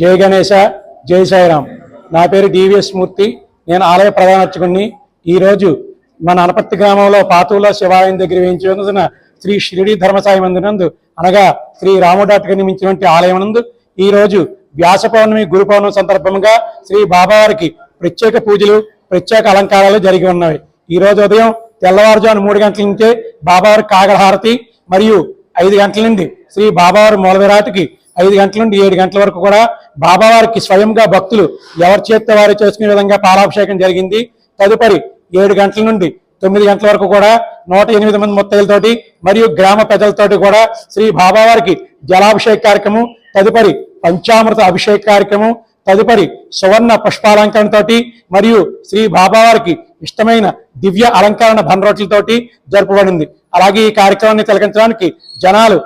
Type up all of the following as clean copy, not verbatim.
జై గణేశ, జై సాయిరాం. నా పేరు డివిఎస్ మూర్తి. నేను ఆలయ ప్రధాన అర్చకుడిని. ఈరోజు మన అనపత్తి గ్రామంలో పాతూల శివాలయం దగ్గర వేయించిన శ్రీ షిరిడి ధర్మసాయి మందిరందు అనగా శ్రీ రాముడాటికి నిర్మించినటువంటి ఆలయం నందు ఈరోజు వ్యాస పౌర్ణమి, గురు పౌర్ణమి సందర్భంగా శ్రీ బాబావారికి ప్రత్యేక పూజలు, ప్రత్యేక అలంకారాలు జరిగి ఉన్నవి. ఈ రోజు ఉదయం తెల్లవారుజాము 3 గంటల నుంచే బాబావారి కాగలహారతి మరియు 5 గంటల నుండి శ్రీ బాబావారి మూలవిరాటికి 5 గంటల నుండి 7 గంటల వరకు కూడా బాబావారికి స్వయంగా భక్తులు ఎవరి చేత వారు చేసుకునే విధంగా పాలాభిషేకం జరిగింది. తదుపరి 7 గంటల నుండి 9 గంటల వరకు కూడా 108 మంది ముత్తైలతోటి మరియు గ్రామ ప్రజలతోటి కూడా శ్రీ బాబావారికి జలాభిషేక కార్యక్రమం, తదుపరి పంచామృత అభిషేక కార్యక్రమం, తదుపరి సువర్ణ పుష్పాలంకరణతో మరియు శ్రీ బాబావారికి ఇష్టమైన దివ్య అలంకరణ బండ్రోట్లతోటి జరుపబడింది. అలాగే ఈ కార్యక్రమాన్ని తిలకించడానికి జనాలు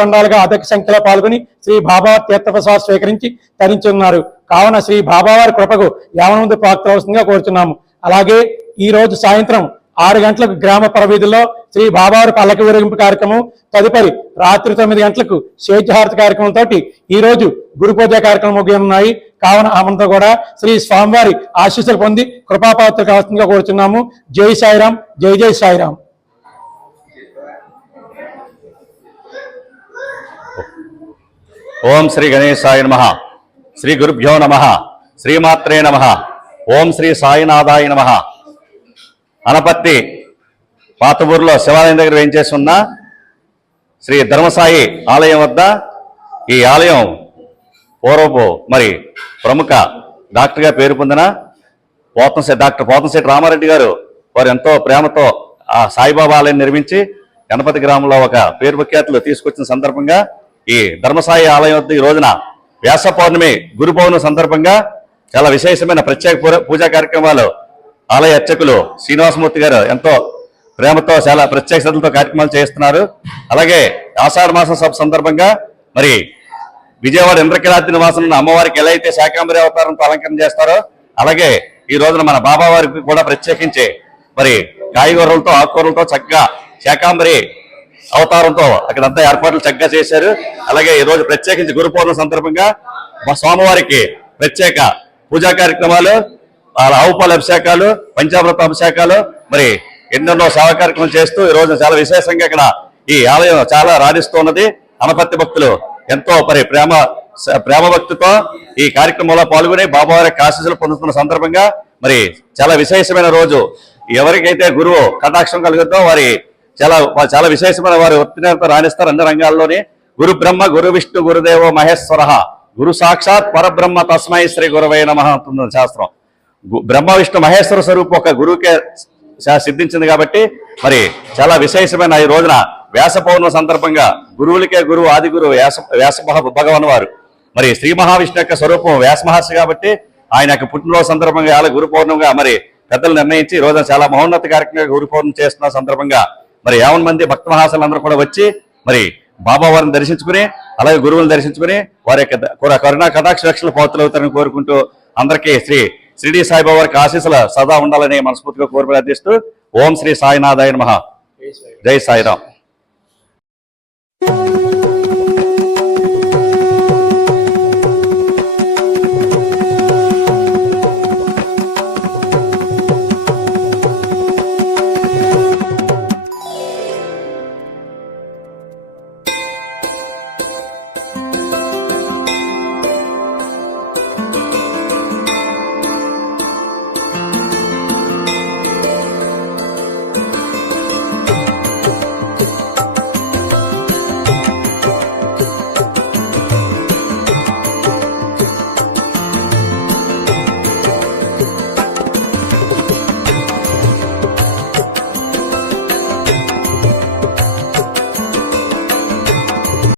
తండాలుగా అధిక సంఖ్యలో పాల్గొని శ్రీ బాబావారి తీర్థప్రసాదం స్వీకరించి తరించున్నారు. కావున శ్రీ బాబావారి కృపకు యావనందు ప్రాప్తవలసిందిగా కోరుతున్నాము. అలాగే ఈ రోజు సాయంత్రం 6 గంటలకు గ్రామ పరవీధుల్లో శ్రీ బాబావారి పల్లకి ఊరేగింపు కార్యక్రమం, తదుపరి రాత్రి 9 గంటలకు సేద్యహారతి కార్యక్రమంతో ఈ రోజు గురు పూజ కార్యక్రమం ముగియనున్నాయి. కావున ఆమంతా కూడా శ్రీ స్వామివారి ఆశీస్సులు పొంది కృపాపాత్ర కావాల్సిందిగా కోరుతున్నాము. జై సాయిరాం, జై జై సాయిరాం. ఓం శ్రీ గణేశాయ నమః. శ్రీ గురుభ్యో నమః. శ్రీమాత్రే నమః. ఓం శ్రీ సాయినాథాయ నమః. అనపత్తి పాత ఊర్లో శివాలయం దగ్గర వేయించేసి ఉన్న శ్రీ ధర్మసాయి ఆలయం వద్ద ఈ ఆలయం పూర్వపు మరి ప్రముఖ డాక్టర్గా పేరు పొందిన డాక్టర్ పోతంశెట్టి రామారెడ్డి గారు వారు ఎంతో ప్రేమతో ఆ సాయిబాబా ఆలయం నిర్మించి గణపతి గ్రామంలో ఒక పేరు ప్రఖ్యాతులు తీసుకొచ్చిన సందర్భంగా ఈ ధర్మసాయి ఆలయం వద్ద ఈ రోజున వ్యాస పౌర్ణమి, గురు పౌర్ణమి సందర్భంగా చాలా విశేషమైన ప్రత్యేక పూజా కార్యక్రమాలు ఆలయ అర్చకులు శ్రీనివాసమూర్తి గారు ఎంతో ప్రేమతో చాలా ప్రత్యేక శ్రద్ధలతో కార్యక్రమాలు చేస్తున్నారు. అలాగే ఆషాఢ మాసం సభ సందర్భంగా మరి విజయవాడ ఇంద్రకీలాద్రి నివాసం ఉన్న అమ్మవారికి ఎలా అయితే శాకాంబరి అవతారంతో అలంకరణ చేస్తారో అలాగే ఈ రోజున మన బాబావారికి కూడా ప్రత్యేకించి మరి కాయగూరలతో, ఆకుకూరలతో చక్కగా శాకాంబరి అవతారంతో అక్కడంతా ఏర్పాట్లు చక్కగా చేశారు. అలాగే ఈ రోజు ప్రత్యేకించి గురు పౌర్ణమి సందర్భంగా మా స్వామివారికి ప్రత్యేక పూజా కార్యక్రమాలు, ఆవుపాల అభిషేకాలు, పంచామృత అభిషేకాలు, మరి ఎన్నెన్నో సేవా కార్యక్రమాలు చేస్తూ ఈ రోజు చాలా విశేషంగా ఇక్కడ ఈ ఆలయం చాలా రాణిస్తున్నది. అనపత్తి భక్తులు ఎంతో మరి ప్రేమ భక్తితో ఈ కార్యక్రమంలో పాల్గొని బాబావారి ఆశీస్సులు పొందుతున్న సందర్భంగా మరి చాలా విశేషమైన రోజు. ఎవరికైతే గురువు కటాక్షం కలుగుతుందో వారి చాలా విశేషమైన వారి ఉత్తీర్ణత రాణిస్తారు అన్ని రంగాల్లోని. గురు బ్రహ్మ, గురు విష్ణు, గురుదేవో మహేశ్వర, గురు సాక్షాత్ పరబ్రహ్మ తస్మై శ్రీ గురవే నమః అంటుంది శాస్త్రం. బ్రహ్మ విష్ణు మహేశ్వర స్వరూపం ఒక గురువుకే సిద్ధించింది కాబట్టి మరి చాలా విశేషమైన ఈ రోజున వ్యాస పౌర్ణమి సందర్భంగా గురువులకే గురువు, ఆది గురువు వ్యాస భగవాన్ వారు మరి శ్రీ మహావిష్ణు యొక్క స్వరూపం వ్యాస మహర్షి కాబట్టి ఆయన యొక్క పుట్టినరోజు సందర్భంగా అలా గురు పౌర్ణమిగా మరి పెద్దలు నిర్ణయించి ఈ రోజున చాలా మహోన్నత కార్యక్రమంగా గురు పౌర్ణమి చేస్తున్న సందర్భంగా మరి 50 మంది భక్త మహాశలందరూ కూడా వచ్చి మరి బాబా వారిని దర్శించుకుని అలాగే గురువులను దర్శించుకుని వారి యొక్క కరుణా కటాక్ష రక్షలు పాత్రలవుతారని కోరుకుంటూ అందరికీ శ్రీడి సాయిబాబా వారికి ఆశీస్సులు సదా ఉండాలని మనస్ఫూర్తిగా కోరి ప్రార్థిస్తూ ఓం శ్రీ సాయినాథాయ నమః. జై సాయిరాం.